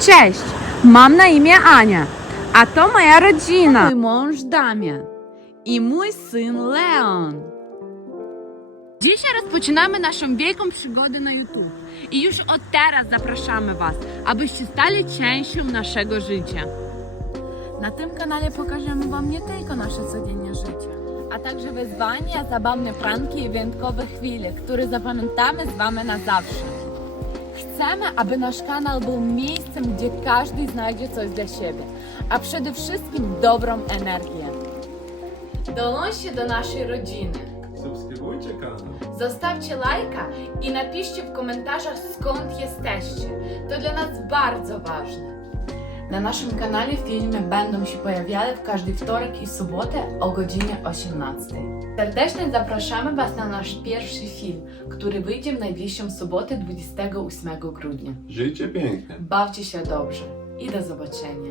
Cześć, mam na imię Ania, a to moja rodzina. Mój mąż Damian i mój syn Leon. Dzisiaj rozpoczynamy naszą wielką przygodę na YouTube i już od teraz zapraszamy Was, abyście stali częścią naszego życia. Na tym kanale pokażemy Wam nie tylko nasze codzienne życie, a także wyzwania, zabawne pranki i wyjątkowe chwile, które zapamiętamy z Wami na zawsze. Chcemy, aby nasz kanał był miejscem, gdzie każdy znajdzie coś dla siebie, a przede wszystkim dobrą energię. Dołączcie do naszej rodziny. Subskrybujcie kanał. Zostawcie lajka i napiszcie w komentarzach skąd jesteście. To dla nas bardzo ważne. Na naszym kanale filmy będą się pojawiały w każdy wtorek i sobotę o godzinie 18. Serdecznie zapraszamy Was na nasz pierwszy film, który wyjdzie w najbliższą sobotę 28 grudnia. Żyjcie pięknie. Bawcie się dobrze i do zobaczenia.